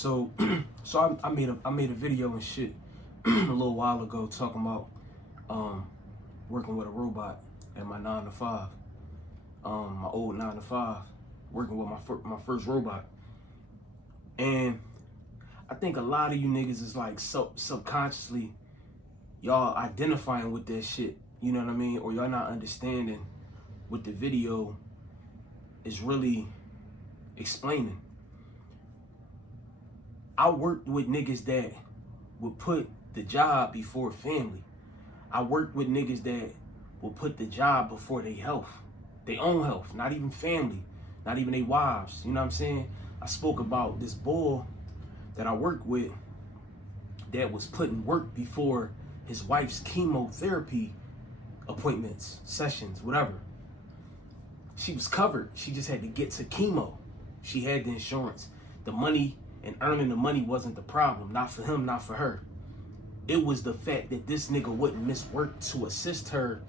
So, I made a video and shit a little while ago talking about working with a robot at my 9 to 5, my old 9 to 5, working with my first robot. And I think a lot of you niggas is like subconsciously y'all identifying with that shit. You know what I mean? Or y'all not understanding what the video is really explaining. I worked with niggas that would put the job before family. I worked with niggas that will put the job before their health, their own health, not even family, not even their wives. You know what I'm saying? I spoke about this boy that I worked with that was putting work before his wife's chemotherapy appointments, sessions, whatever. She was covered. She just had to get to chemo. She had the insurance. The money and earning the money wasn't the problem. Not for him, not for her. It was the fact that this nigga wouldn't miss work to assist her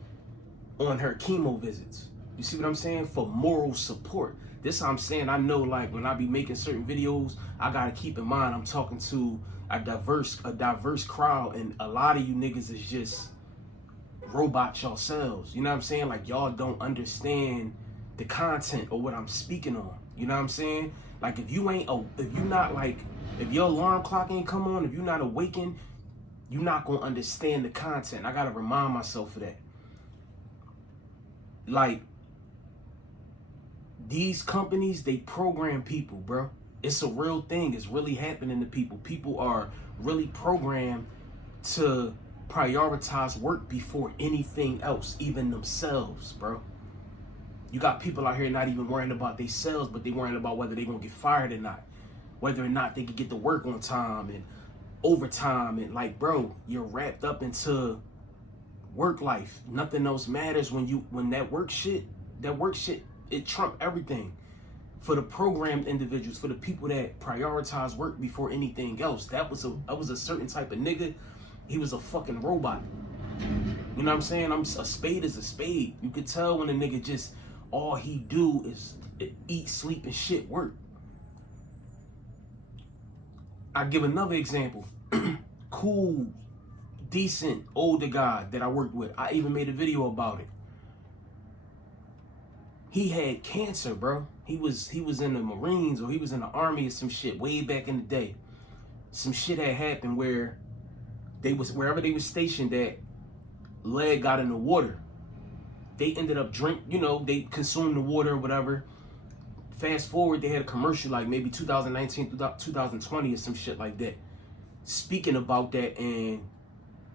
on her chemo visits. You see what I'm saying? For moral support. This I'm saying, I know, like, when I be making certain videos, I gotta keep in mind I'm talking to a diverse crowd, and a lot of you niggas is just robots yourselves. You know what I'm saying? Like, y'all don't understand the content or what I'm speaking on. You know what I'm saying? Like, if your alarm clock ain't come on, if you're not awakened, you're not gonna understand the content. I gotta remind myself of that. Like, these companies, they program people, bro. It's a real thing. It's really happening to people. People are really programmed to prioritize work before anything else, even themselves, bro. You got people out here not even worrying about themselves, but they worrying about whether they gonna get fired or not, whether or not they can get to work on time and overtime. And like, bro, you're wrapped up into work life. Nothing else matters when that work shit, it trump everything. For the programmed individuals, for the people that prioritize work before anything else, that was a certain type of nigga. He was a fucking robot. You know what I'm saying? A spade is a spade. You could tell when a nigga just, all he do is eat, sleep, and shit work. I give another example. Cool, decent, older guy that I worked with. I even made a video about it. He had cancer, bro. He was in the Marines, or he was in the Army or some shit way back in the day. Some shit had happened where wherever they was stationed at, lead got in the water. They ended up they consumed the water or whatever. Fast forward, they had a commercial like maybe 2019, 2020 or some shit like that, speaking about that and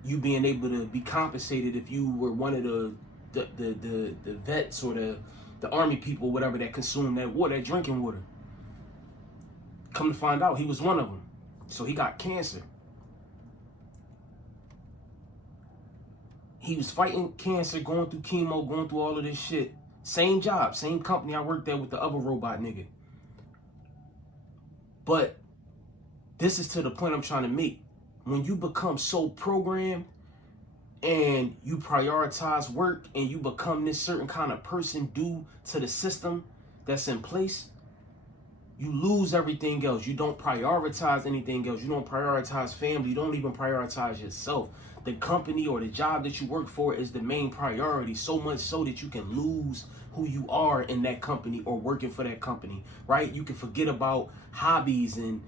you being able to be compensated if you were one of the vets or the Army people, whatever, that consumed that water, that drinking water. Come to find out, he was one of them. So he got cancer. He was fighting cancer, going through chemo, going through all of this shit. Same job, same company I worked at with the other robot nigga. But this is to the point I'm trying to make. When you become so programmed and you prioritize work and you become this certain kind of person due to the system that's in place, you lose everything else. You don't prioritize anything else. You don't prioritize family. You don't even prioritize yourself. The company or the job that you work for is the main priority, so much so that you can lose who you are in that company or working for that company, right? You can forget about hobbies and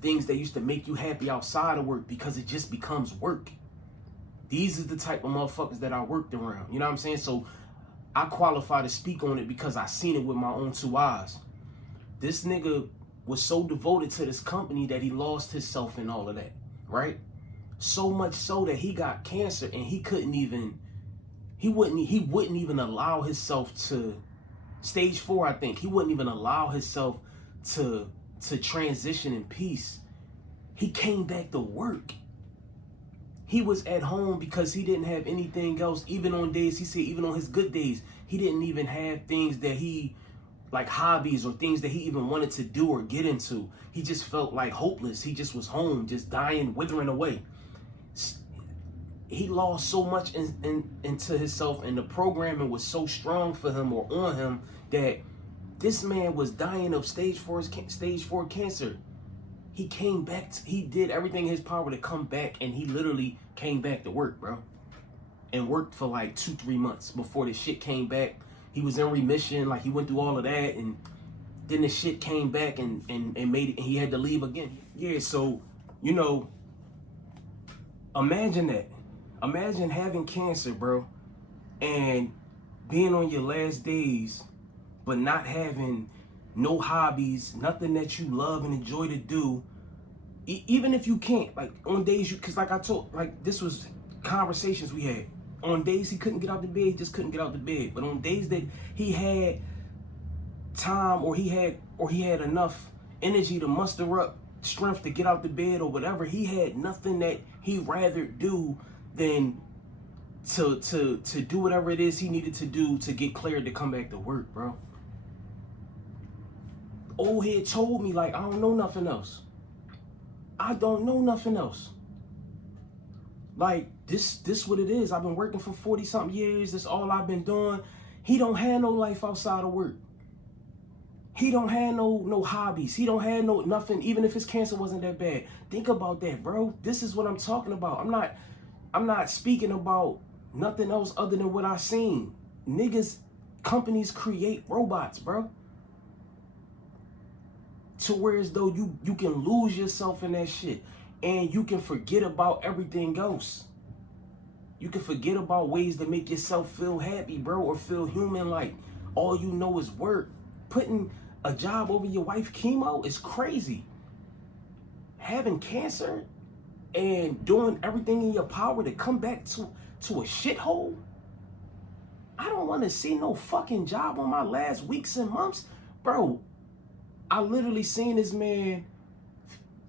things that used to make you happy outside of work because it just becomes work. These is the type of motherfuckers that I worked around. You know what I'm saying? So I qualify to speak on it because I seen it with my own 2 eyes. This nigga was so devoted to this company that he lost himself in all of that, right? So much so that he got cancer and he wouldn't even allow himself to, stage 4, I think, he wouldn't even allow himself to transition in peace. He came back to work. He was at home because he didn't have anything else. Even on days, he said, even on his good days, he didn't even have things that he, like hobbies or things that he even wanted to do or get into. He just felt like hopeless. He just was home, just dying, withering away. He lost so much into himself, and the programming was so strong for him or on him that this man was dying of stage 4 cancer. He came back. He did everything in his power to come back, and he literally came back to work, bro. And worked for like 2-3 months before the shit came back. He was in remission, like he went through all of that, and then the shit came back and made it, and he had to leave again. Yeah, so, you know, imagine that. Imagine having cancer, bro, and being on your last days, but not having no hobbies, nothing that you love and enjoy to do. Even if you can't, like on days you, cause like I told, like this was conversations we had. On days he couldn't get out the bed, he just couldn't get out the bed. But on days that he had time, or he had enough energy to muster up strength to get out the bed or whatever, he had nothing that he rather do than to do whatever it is he needed to do to get cleared to come back to work, bro. Old head told me, like, I don't know nothing else. I don't know nothing else. Like, this what it is. I've been working for 40-something years. That's all I've been doing. He don't have no life outside of work. He don't have no hobbies. He don't have nothing, even if his cancer wasn't that bad. Think about that, bro. This is what I'm talking about. I'm not speaking about nothing else other than what I seen. Niggas, companies create robots, bro. To where as though you can lose yourself in that shit. And you can forget about everything else. You can forget about ways to make yourself feel happy, bro, or feel human. Like, all you know is work. Putting a job over your wife chemo is crazy. Having cancer and doing everything in your power to come back to a shithole. I don't want to see no fucking job on my last weeks and months. Bro, I literally seen this man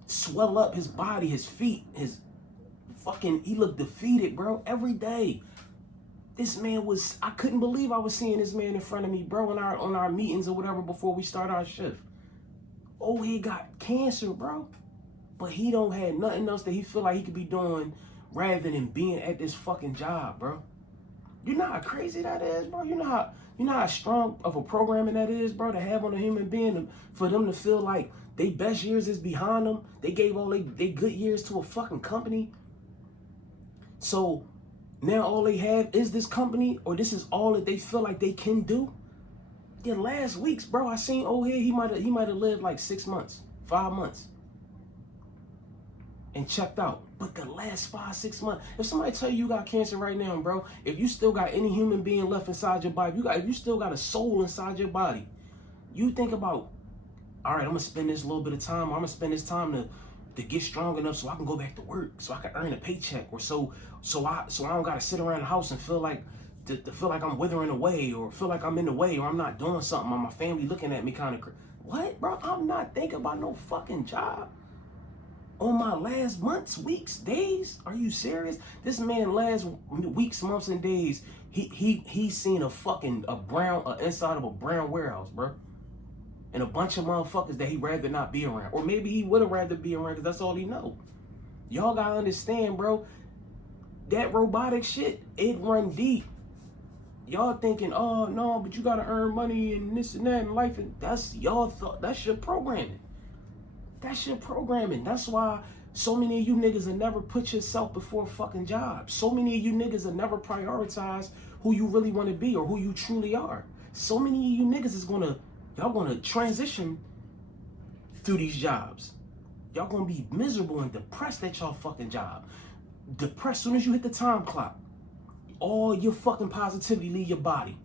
swell up his body, his feet, his fucking, he looked defeated, bro, every day. This man was, I couldn't believe I was seeing this man in front of me, bro, on our meetings or whatever before we start our shift. Oh, he got cancer, bro. But he don't have nothing else that he feel like he could be doing rather than being at this fucking job, bro. You know how crazy that is, bro? You know how strong of a programming that is, bro, to have on a human being, for them to feel like they best years is behind them. They gave all they good years to a fucking company. So now all they have is this company, or this is all that they feel like they can do. Yeah, last weeks, bro, I seen old head, he might have lived like 6 months, 5 months. And checked out. But the last 5-6 months, if somebody tell you got cancer right now, bro, if you still got any human being left inside your body, if you still got a soul inside your body, you think about, all right, I'm gonna spend this little bit of time, or I'm gonna spend this time to get strong enough so I can go back to work, so I can earn a paycheck, or so I don't gotta sit around the house and feel like to feel like I'm withering away, or feel like I'm in the way, or I'm not doing something, or my family looking at me kind of what, bro? I'm not thinking about no fucking job on my last months, weeks, days. Are you serious? This man last weeks, months, and days, he seen a inside of a brown warehouse, bro. And a bunch of motherfuckers that he rather not be around. Or maybe he would have rather be around because that's all he know. Y'all gotta understand, bro. That robotic shit, it run deep. Y'all thinking, oh no, but you gotta earn money and this and that in life. And that's y'all thought, that's your programming. That's your programming. That's why so many of you niggas will never put yourself before a fucking job. So many of you niggas will never prioritize who you really want to be or who you truly are. So many of you niggas is y'all gonna transition through these jobs. Y'all gonna be miserable and depressed at y'all fucking job. Depressed soon as you hit the time clock. All your fucking positivity leave your body.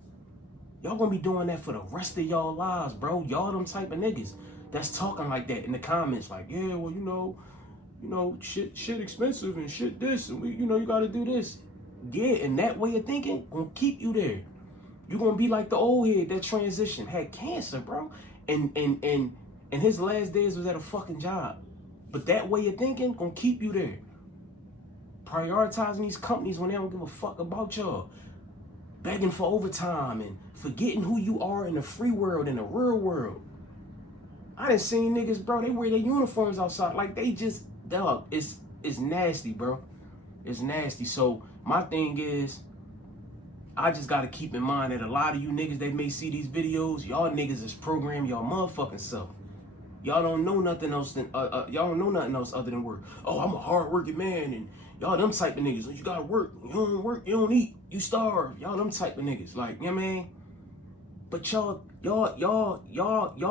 Y'all gonna be doing that for the rest of y'all lives, bro. Y'all them type of niggas that's talking like that in the comments, like, yeah, well, you know, shit expensive and shit this, and you gotta do this. Yeah, and that way of thinking gonna keep you there. You're gonna be like the old head that transitioned, had cancer, bro. And his last days was at a fucking job. But that way of thinking gonna keep you there. Prioritizing these companies when they don't give a fuck about y'all. Begging for overtime and forgetting who you are in the free world, in the real world. I done seen niggas, bro, they wear their uniforms outside. Like they just, dog, it's nasty, bro. It's nasty. So my thing is, I just gotta keep in mind that a lot of you niggas that may see these videos, y'all niggas is programmed y'all motherfucking self. Y'all don't know nothing else than y'all don't know nothing else other than work. Oh, I'm a hard-working man, and y'all them type of niggas. You gotta work. You don't work, you don't eat. You starve. Y'all them type of niggas. Like, you know what I mean? But y'all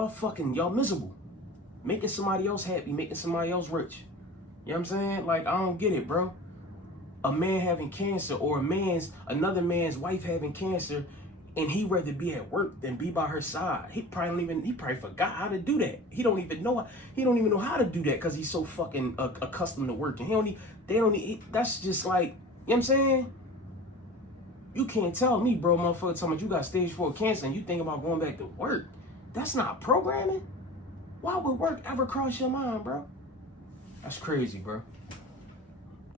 fucking, y'all miserable. Making somebody else happy, making somebody else rich. You know what I'm saying? Like, I don't get it, bro. A man having cancer, or another man's wife having cancer, and he rather be at work than be by her side. He probably forgot how to do that. He don't even know how to do that because he's so fucking accustomed to working. That's just like, you know what I'm saying? You can't tell me, bro, motherfucker, talking about you got stage 4 cancer and you think about going back to work. That's not programming. Why would work ever cross your mind, bro? That's crazy, bro.